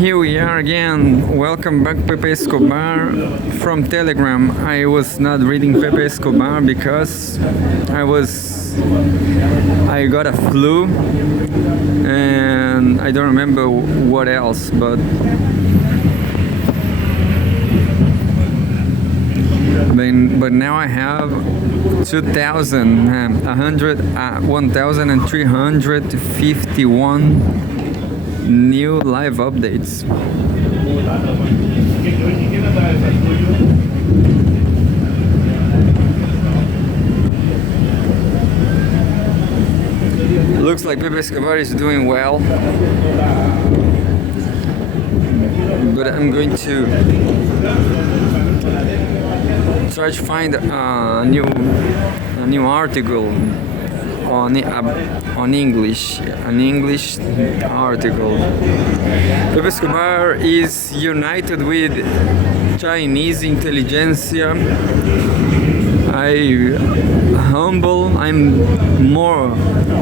Here we are again. Welcome back, Pepe Escobar from Telegram. I was not reading Pepe Escobar because I got a flu and I don't remember what else, but now I have 1,351 new live updates. Looks like Pepe Escobar is doing well, but I'm going to try to find a new article on English, an English article. Pepe Escobar is united with Chinese intelligentsia. I'm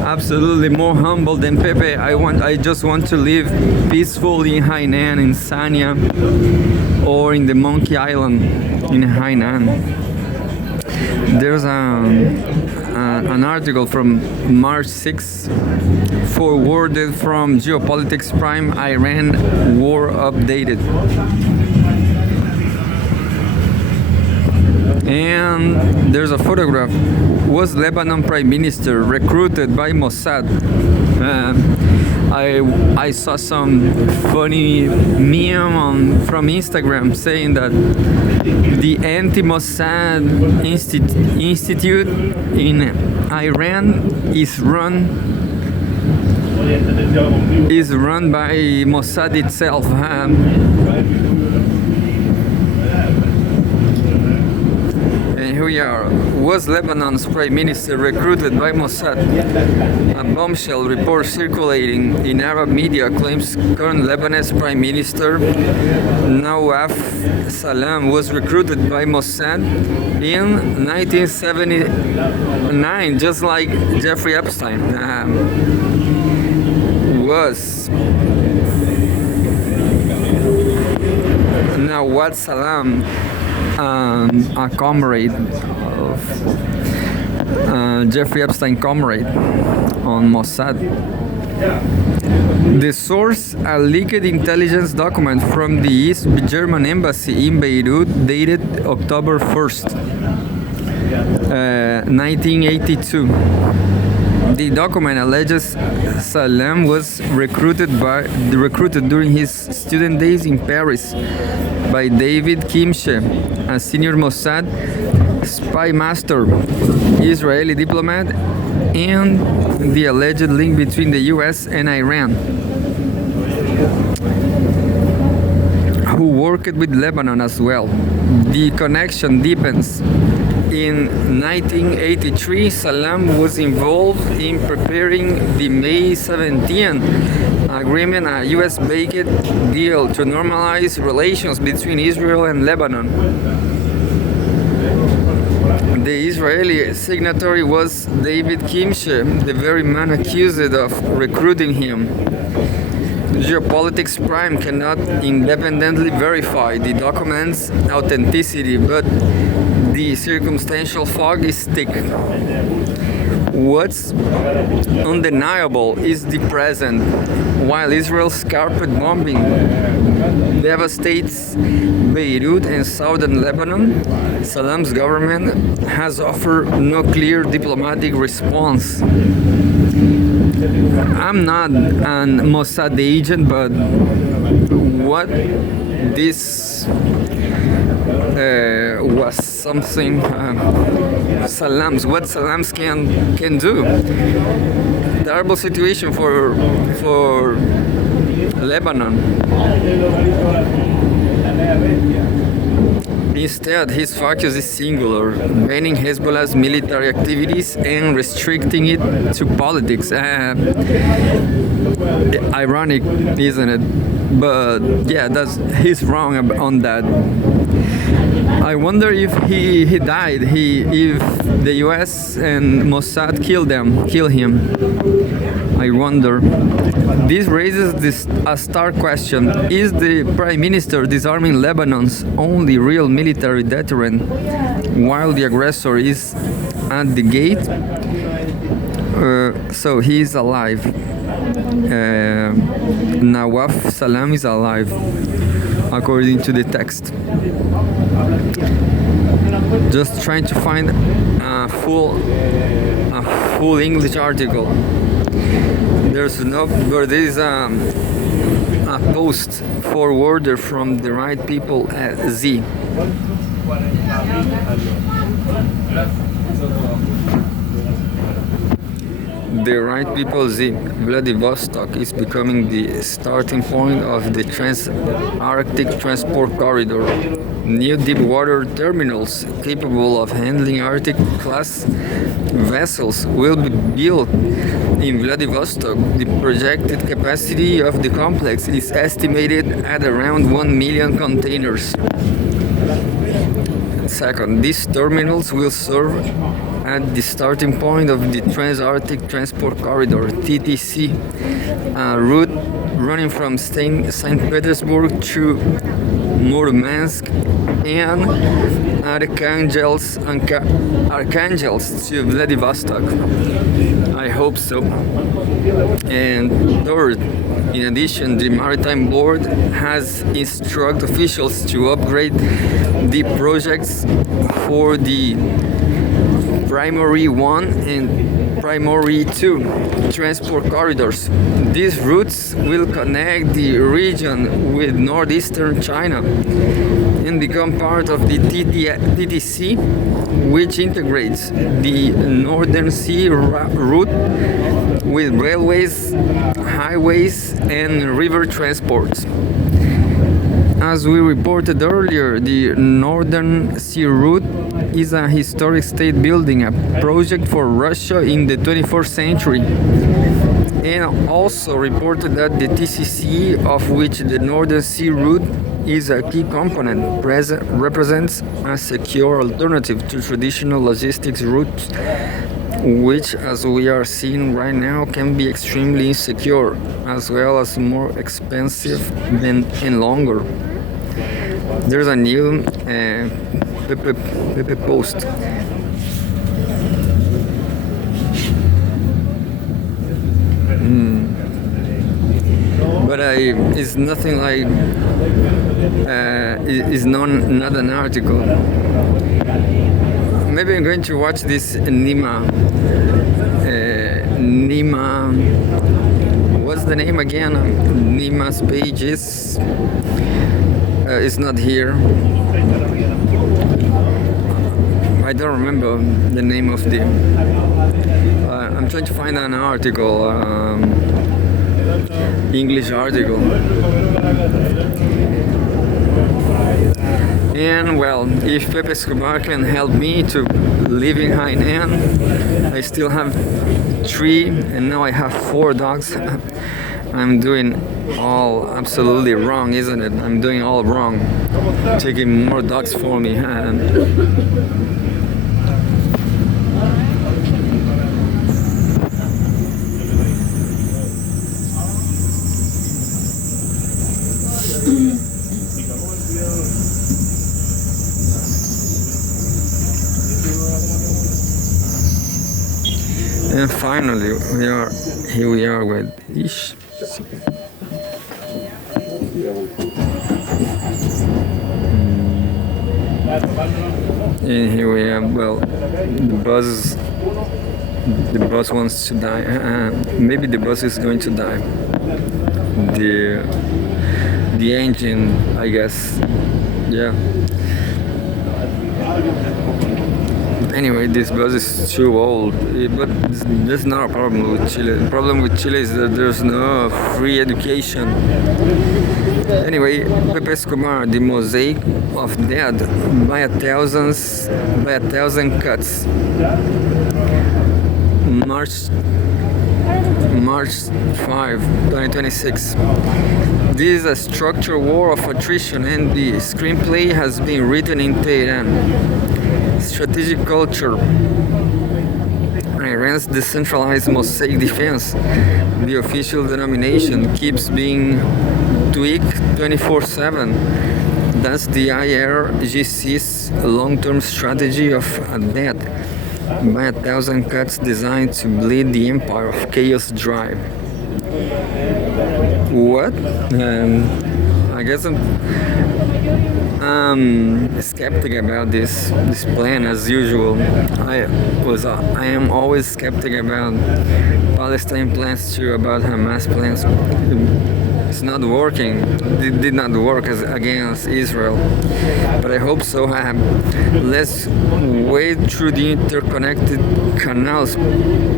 absolutely more humble than Pepe. I just want to live peacefully in Hainan, in Sanya, or in the Monkey Island in Hainan. There's an article from March 6, forwarded from Geopolitics Prime, Iran War Updated. And there's a photograph. Was Lebanon Prime Minister recruited by Mossad? I saw some funny meme from Instagram saying that the anti-Mossad Institute in Iran is run by Mossad itself. And here we are. Was Lebanon's Prime Minister recruited by Mossad? A bombshell report circulating in Arab media claims current Lebanese Prime Minister Nawaf Salam was recruited by Mossad in 1979, just like Jeffrey Epstein was. Nawaf Salam, a comrade of Jeffrey Epstein, comrade on Mossad. The source, a leaked intelligence document from the East German embassy in Beirut dated October 1st, 1982. The document alleges Salam was recruited during his student days in Paris by David Kimche, a senior Mossad spy master, Israeli diplomat, and the alleged link between the US and Iran, who worked with Lebanon as well. The connection deepens. In 1983, Salam was involved in preparing the May 17 agreement, a US-based deal to normalize relations between Israel and Lebanon. The Israeli signatory was David Kimche, the very man accused of recruiting him. Geopolitics Prime cannot independently verify the document's authenticity, but the circumstantial fog is thick. What's undeniable is the present. While Israel's carpet bombing devastates Beirut and southern Lebanon, Salam's government has offered no clear diplomatic response. I'm not an Mossad agent, but what this was something what Salams can do. Terrible situation for Lebanon. Instead, his focus is singular, banning Hezbollah's military activities and restricting it to politics. Ironic, isn't it? But yeah, he's wrong on that. I wonder if he died, if the US and Mossad kill him. I wonder. This raises a stark question. Is the Prime Minister disarming Lebanon's only real military deterrent while the aggressor is at the gate? So he is alive. Nawaf Salam is alive, according to the text. Just trying to find a full English article. There is a post forwarder from the right people at Z. The right people Z. Vladivostok is becoming the starting point of the Trans-Arctic Transport Corridor. New deep water terminals capable of handling Arctic-class vessels will be built in Vladivostok. The projected capacity of the complex is estimated at around 1 million containers. Second, these terminals will serve at the starting point of the Trans-Arctic Transport Corridor (TTC), a route running from St. Petersburg to Murmansk and Arkhangelsk to Vladivostok. I hope so. And third, in addition, the Maritime Board has instructed officials to upgrade the projects for the Primary 1 and Primary 2 transport corridors. These routes will connect the region with northeastern China and become part of the TTC, which integrates the Northern Sea route with railways, highways, and river transports. As we reported earlier, the Northern Sea Route is a historic state building, a project for Russia in the 21st century, and also reported that the TCC, of which the Northern Sea Route is a key component, represents a secure alternative to traditional logistics routes, which, as we are seeing right now, can be extremely insecure, as well as more expensive and longer. There's a new Pepe post. But it's nothing like it's not an article. Maybe I'm going to watch this Nima. What's the name again? Nima's page is. It's not here. I don't remember the name of the. I'm trying to find an article, English article. And well, if Pepe Escobar can help me to live in Hainan, I still have 3, and now I have 4 dogs. I'm doing all absolutely wrong, isn't it? I'm doing all wrong. Taking more dogs for me. And finally, here we are with Ish. And here we are. Well, the bus wants to die. Maybe the bus is going to die. The engine, I guess. Yeah. Anyway, this bus is too old, but that's not a problem with Chile. The problem with Chile is that there's no free education. Anyway, Pepe Escobar, the mosaic of dead by a thousand cuts. March 5, 2026. This is a structural war of attrition, and the screenplay has been written in Tehran. Strategic culture. Iran's decentralized Mosaic defense, the official denomination, keeps being tweaked 24/7. That's the IRGC's long-term strategy of a death by a thousand cuts designed to bleed the empire of chaos dry. What? I guess I'm skeptic about this plan as usual. I am always skeptic about Palestine plans too, about Hamas plans. It's not working. It did not work against Israel, but I hope so. Let's wade through the interconnected canals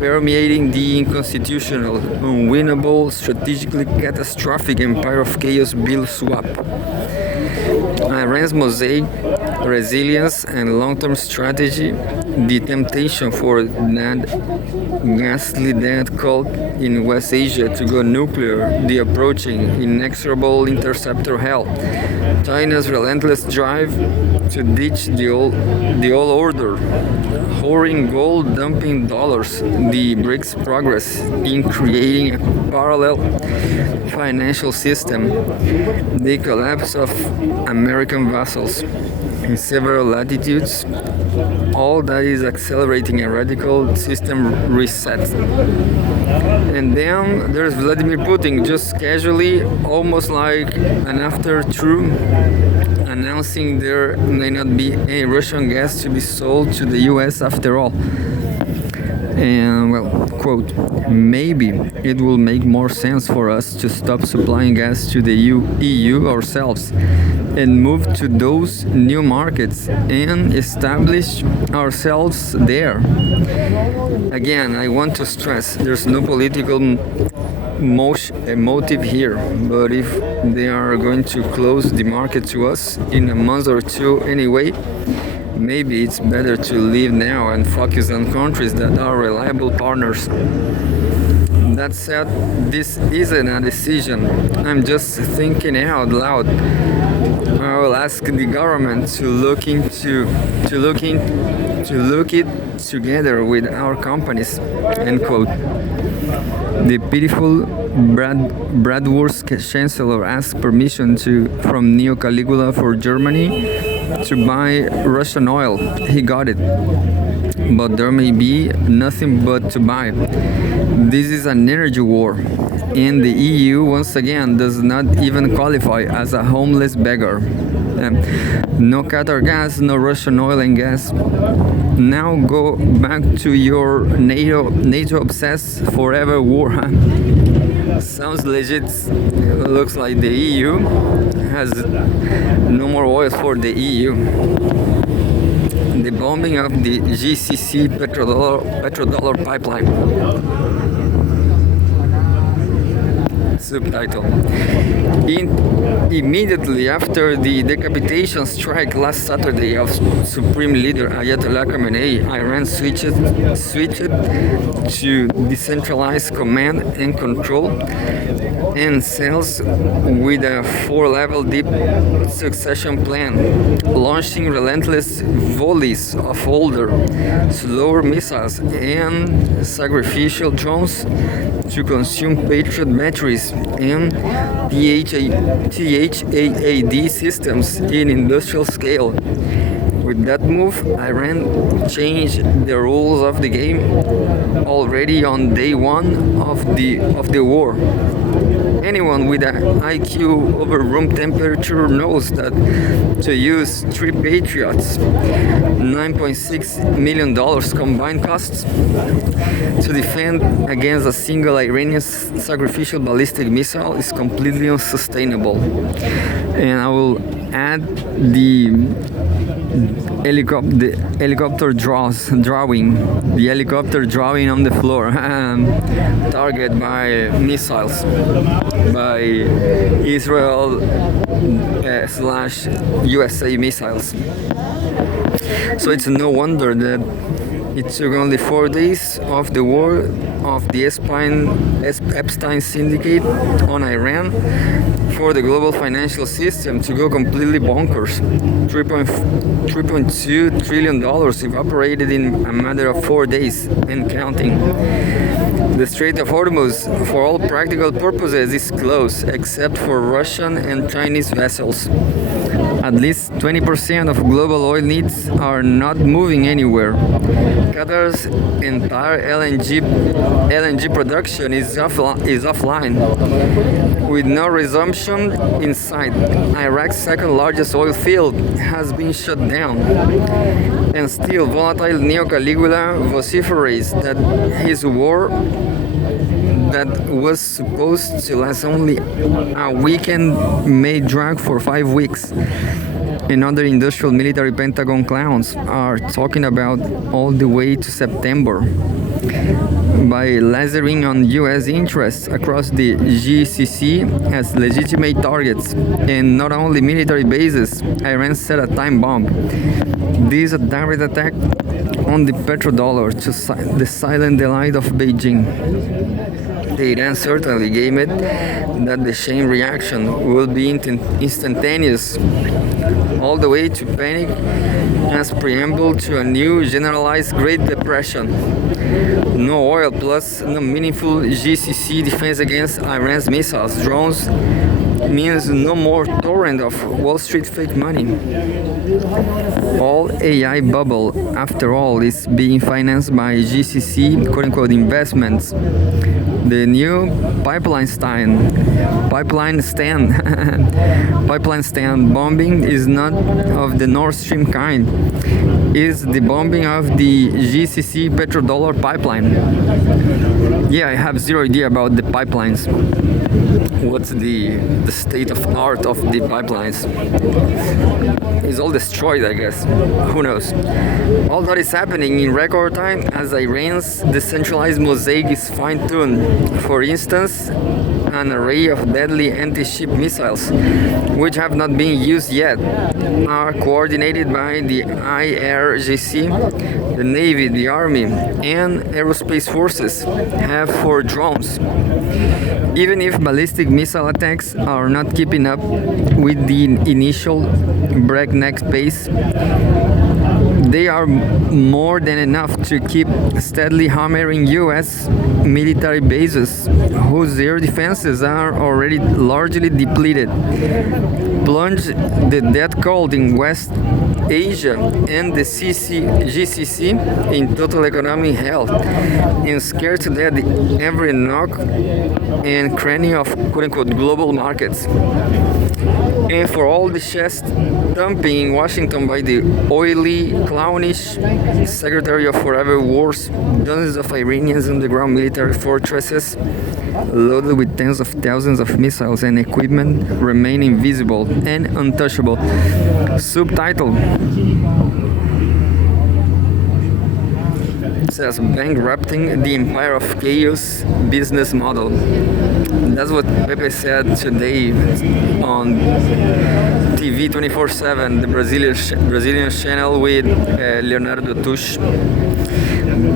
permeating the inconstitutional, unwinnable, strategically catastrophic empire of chaos bill swap. Iran's mosaic, resilience, and long-term strategy, the temptation for that ghastly death cult in West Asia to go nuclear, the approaching inexorable interceptor hell, China's relentless drive to ditch the old order, hoarding gold, dumping dollars, the BRICS progress in creating a parallel financial system, the collapse of American vassals in several latitudes, all that is accelerating a radical system reset. And then there's Vladimir Putin, just casually, almost like an afterthought, announcing there may not be any Russian gas to be sold to the US after all. And well, quote, maybe it will make more sense for us to stop supplying gas to the EU ourselves and move to those new markets and establish ourselves there. Again, I want to stress there's no political motive here, but if they are going to close the market to us in a month or two anyway, maybe it's better to leave now and focus on countries that are reliable partners. That said, this isn't a decision. I'm just thinking out loud. I will ask the government to look it together with our companies. End quote. The pitiful Bratwurst chancellor asked permission from Neo Caligula for Germany to buy Russian oil. He got it. But there may be nothing but to buy. This is an energy war. And the EU, once again, does not even qualify as a homeless beggar. No Qatar gas, no Russian oil and gas. Now go back to your NATO-obsessed forever war. Sounds legit. Looks like the EU has no more oil for the EU. The bombing of the GCC petrodollar pipeline. Subtitle. Immediately after the decapitation strike last Saturday of Supreme Leader Ayatollah Khamenei, Iran switched to decentralized command and control and cells with a 4-level deep succession plan, launching relentless volleys of older, slower missiles and sacrificial drones to consume Patriot batteries and THAAD systems in industrial scale. With that move, Iran changed the rules of the game already on day one of the war. Anyone with an IQ over room temperature knows that to use 3 Patriots, $9.6 million combined costs, to defend against a single Iranian sacrificial ballistic missile is completely unsustainable. And I will add the helicopter drawing on the floor, target by missiles by Israel / USA missiles. So it's no wonder that It took only 4 days of the war of the Epstein syndicate on Iran for the global financial system to go completely bonkers. $3.2 trillion evaporated in a matter of 4 days and counting. The Strait of Hormuz, for all practical purposes, is closed except for Russian and Chinese vessels. At least 20% of global oil needs are not moving anywhere. Qatar's entire LNG production is offline, with no resumption in sight. Iraq's second largest oil field has been shut down. And still, volatile Neo Caligula vociferates that his war that was supposed to last only a weekend may drag for 5 weeks. And other industrial military Pentagon clowns are talking about all the way to September. By lasering on US interests across the GCC as legitimate targets, and not only military bases, Iran set a time bomb. This is a direct attack on the petrodollar to the silent delight of Beijing. The Iran certainly gave it that the chain reaction will be instantaneous, all the way to panic as preamble to a new generalized Great Depression. No oil plus no meaningful GCC defense against Iran's missiles, drones means no more torrent of Wall Street fake money. All AI bubble, after all, is being financed by GCC quote-unquote investments. The new pipeline stand bombing is not of the Nord Stream kind. Is the bombing of the GCC petrodollar pipeline. Yeah, I have zero idea about the pipelines. What's the state of art of the pipelines? It's all destroyed, I guess. Who knows? All that is happening in record time as Iran's decentralized mosaic is fine-tuned. For instance, an array of deadly anti-ship missiles, which have not been used yet, are coordinated by the IRGC, the Navy, the Army, and aerospace forces have for drones. Even if ballistic missile attacks are not keeping up with the initial breakneck pace, they are more than enough to keep steadily hammering US military bases, whose air defenses are already largely depleted, plunge the death cold in West Asia and the GCC in total economic hell, and scare to death every nook and cranny of quote-unquote global markets. And for all the chest thumping in Washington by the oily, clownish Secretary of Forever Wars, dozens of Iranians underground military fortresses loaded with tens of thousands of missiles and equipment remain invisible and untouchable. Subtitle says bankrupting the empire of chaos business model. That's what Pepe said today on TV 24/7, the Brazilian channel with Leonardo Tush.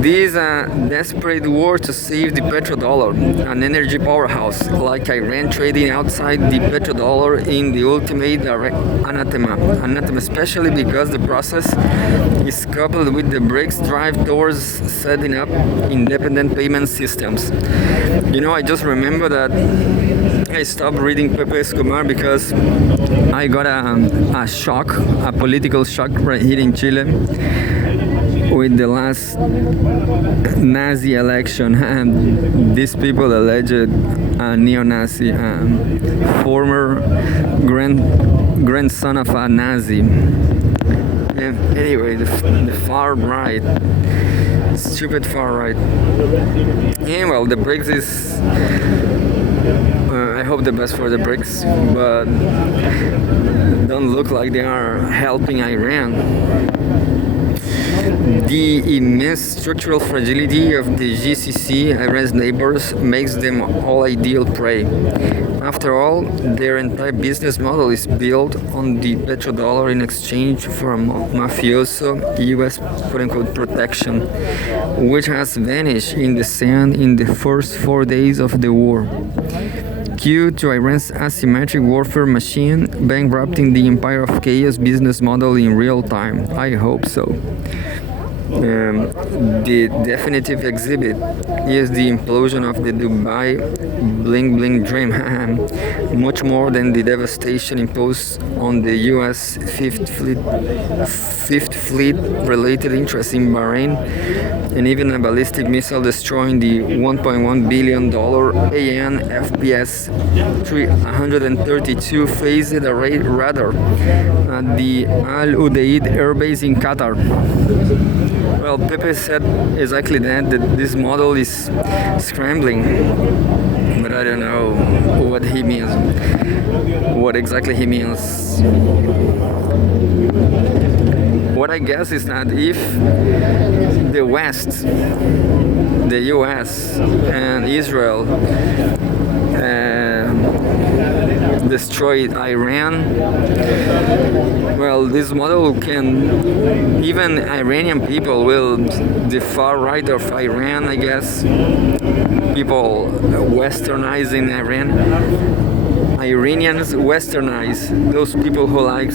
This is a desperate war to save the petrodollar, an energy powerhouse like Iran trading outside the petrodollar in the ultimate anathema, especially because the process is coupled with the BRICS drive towards setting up independent payment systems. You know, I just remember that I stopped reading Pepe Escobar because I got a shock, a political shock right here in Chile with the last Nazi election. These people alleged a neo-Nazi, former grandson of a Nazi. And anyway, the far right, stupid far right. And well, the BRICS is. I hope the best for the BRICS, but don't look like they are helping Iran. The immense structural fragility of the GCC, Iran's neighbors, makes them all ideal prey. After all, their entire business model is built on the petrodollar in exchange for a mafioso US quote-unquote protection, which has vanished in the sand in the first 4 days of the war. Due to Iran's asymmetric warfare machine bankrupting the empire of chaos business model in real time. I hope so. The definitive exhibit is the implosion of the Dubai bling bling dream, much more than the devastation imposed on the US Fifth Fleet related interests in Bahrain, and even a ballistic missile destroying the $1.1 billion AN FPS 332 phased array radar at the Al Udeid airbase in Qatar. Well, Pepe said exactly that this model is scrambling, but I don't know what he means, what exactly he means. What I guess is that if the West, the US and Israel destroyed Iran, well, this model can, even Iranian people will, the far right of Iran, I guess, people westernizing Iran, Iranians westernize those people who like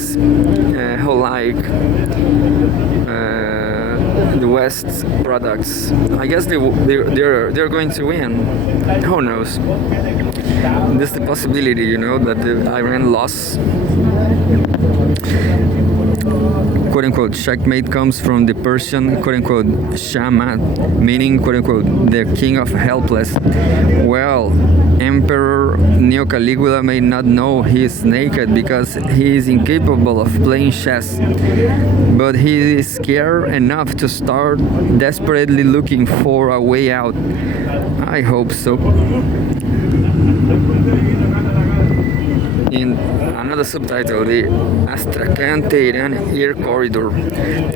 the West's products. I guess they're going to win. Who knows? There's the possibility, that the Iran loss, quote-unquote, checkmate comes from the Persian, quote-unquote, Shamat, meaning, quote-unquote, the king of helpless. Well, Emperor Neo Caligula may not know he is naked because he is incapable of playing chess, but he is scared enough to start desperately looking for a way out. I hope so. In another subtitle, the Astrakhan-Tehran Air Corridor.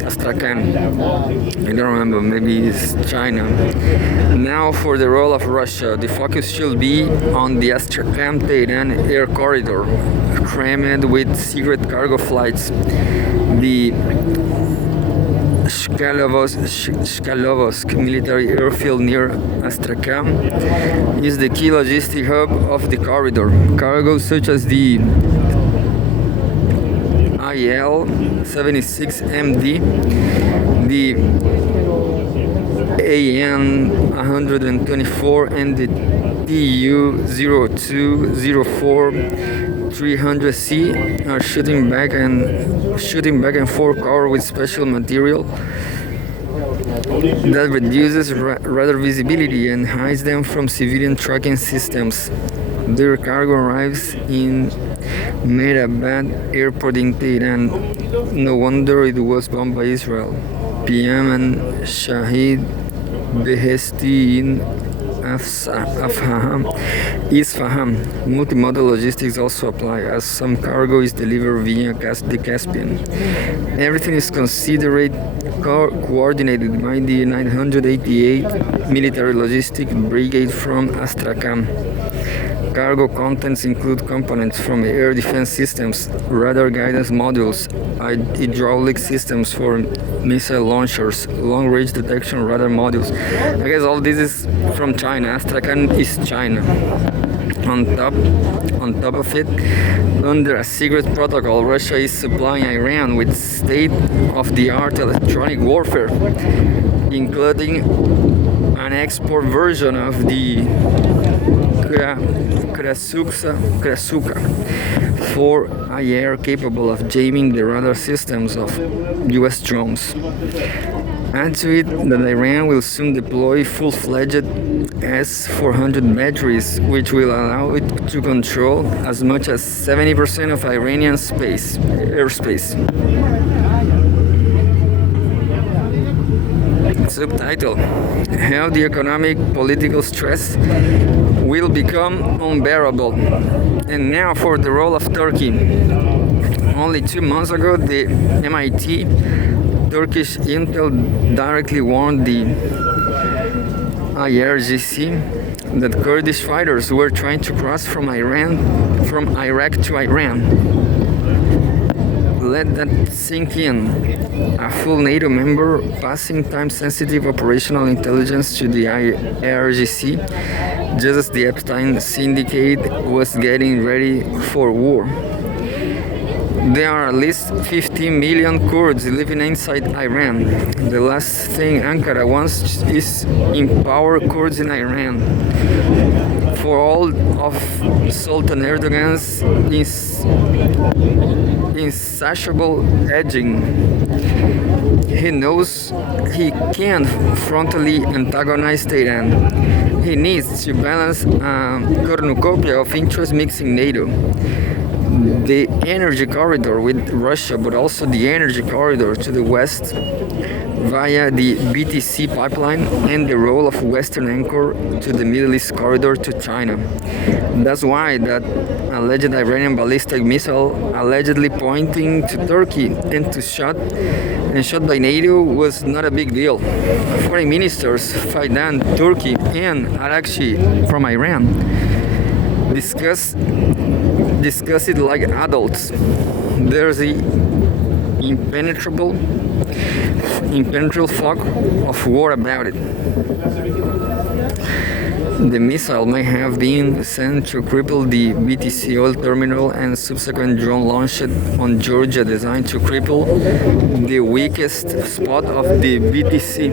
Astrakhan, I don't remember, maybe it's China. Now for the role of Russia, the focus should be on the Astrakhan-Tehran Air Corridor, crammed with secret cargo flights. The Shkalovsk military airfield near Astrakhan is the key logistic hub of the corridor. Cargo such as the IL-76MD, the AN-124 and the TU-0204 300C are shooting back and forth covered with special material that reduces radar visibility and hides them from civilian tracking systems. Their cargo arrives in Mehrabad airport in Tehran. No wonder it was bombed by Israel. PM and Shahid Behesti in Isfahan. Multimodal logistics also apply, as some cargo is delivered via the Caspian. Everything is considered coordinated by the 988th Military Logistic Brigade from Astrakhan. Cargo contents include components from air defense systems, radar guidance modules, hydraulic systems for missile launchers, long-range detection radar modules. I guess all this is from China. Astrakhan is China. On top of it, under a secret protocol, Russia is supplying Iran with state-of-the-art electronic warfare, including an export version of the Krasuka 4IR capable of jamming the radar systems of US drones. Add to it that Iran will soon deploy full-fledged S-400 batteries, which will allow it to control as much as 70% of Iranian airspace. Subtitle: How the economic political stress will become unbearable. And now for the role of Turkey. Only 2 months ago, the MIT Turkish intel directly warned the IRGC that Kurdish fighters were trying to cross from Iraq to Iran. Let that sink in. A full NATO member passing time-sensitive operational intelligence to the IRGC, just as the Epstein syndicate was getting ready for war. There are at least 15 million Kurds living inside Iran. The last thing Ankara wants is empower Kurds in Iran. For all of Sultan Erdogan's insatiable edging, he knows he can't frontally antagonize Tehran. He needs to balance a cornucopia of interests mixing NATO. The energy corridor with Russia, but also the energy corridor to the west via the BTC pipeline and the role of Western anchor to the Middle East corridor to China. That's why that alleged Iranian ballistic missile allegedly pointing to Turkey and shot by NATO was not a big deal. Foreign ministers, Faydan, Turkey, and Arakshi from Iran discuss it like adults. There's the impenetrable fog of war about it. The missile may have been sent to cripple the BTC oil terminal and subsequent drone launched on Georgia designed to cripple the weakest spot of the BTC.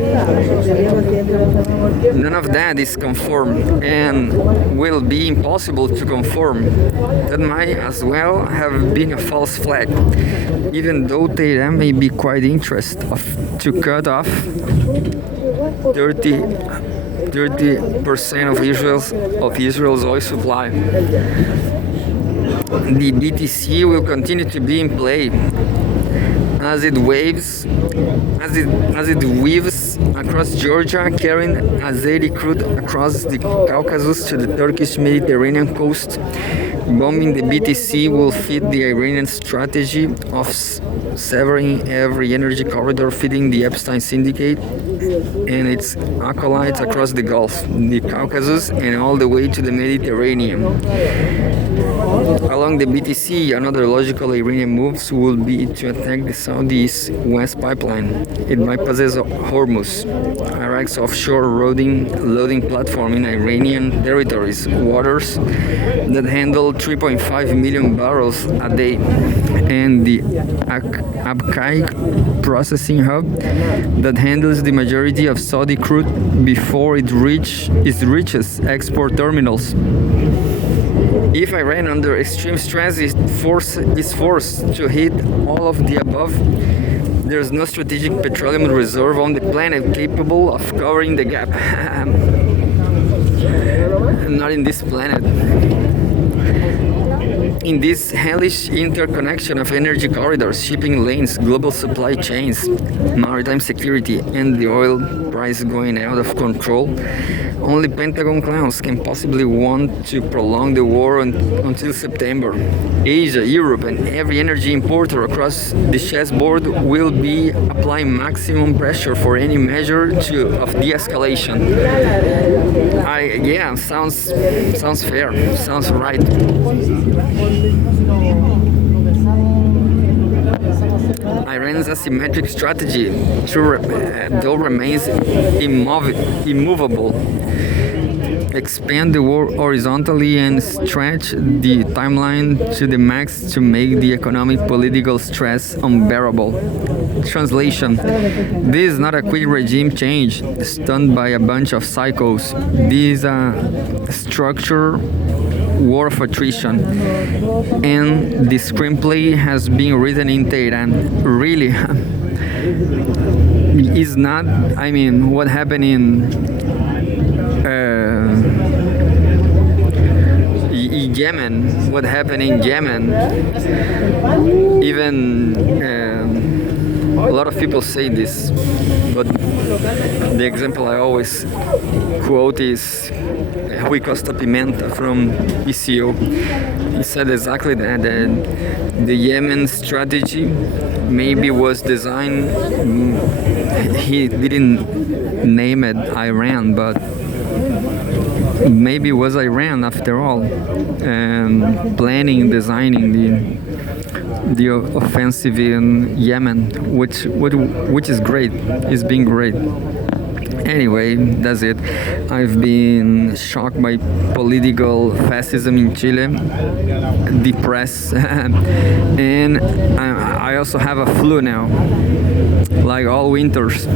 None of that is confirmed and will be impossible to confirm. That might as well have been a false flag, even though Tehran may be quite interested to cut off 30% of Israel's oil supply. The BTC will continue to be in play as it weaves across Georgia, carrying Azeri crude across the Caucasus to the Turkish Mediterranean coast. Bombing the BTC will fit the Iranian strategy of severing every energy corridor feeding the Epstein syndicate and its acolytes across the Gulf, the Caucasus, and all the way to the Mediterranean. Along the BTC, another logical Iranian move would be to attack the Southeast-West pipeline. It bypasses Hormuz, Iraq's offshore loading platform in Iranian territories, waters that handle 3.5 million barrels a day, and the Abqaiq processing hub that handles the majority of Saudi crude before it reaches export terminals. If Iran, under extreme stress, is forced to hit all of the above, there is no strategic petroleum reserve on the planet capable of covering the gap. Not in this planet. In this hellish interconnection of energy corridors, shipping lanes, global supply chains, maritime security, and the oil price going out of control, only Pentagon clowns can possibly want to prolong the war until September. Asia, Europe, and every energy importer across the chessboard will be applying maximum pressure for any measure of de-escalation. Sounds fair, sounds right. Iran's asymmetric strategy, though, remains immovable. Expand the war horizontally and stretch the timeline to the max to make the economic political stress unbearable. Translation: this is not a quick regime change stunned by a bunch of psychos. This is a structure war of attrition, and the screenplay has been written in Tehran. Really, is not. I mean, what happened in Yemen? What happened in Yemen? Even a lot of people say this, but the example I always quote is Rui Costa Pimenta from ECO. He said exactly that the Yemen strategy maybe was designed. He didn't name it Iran, but maybe it was Iran after all, and planning, designing the offensive in Yemen, which is great. It's been great. Anyway, that's it. I've been shocked by political fascism in Chile, depressed, and I also have a flu now, like all winters.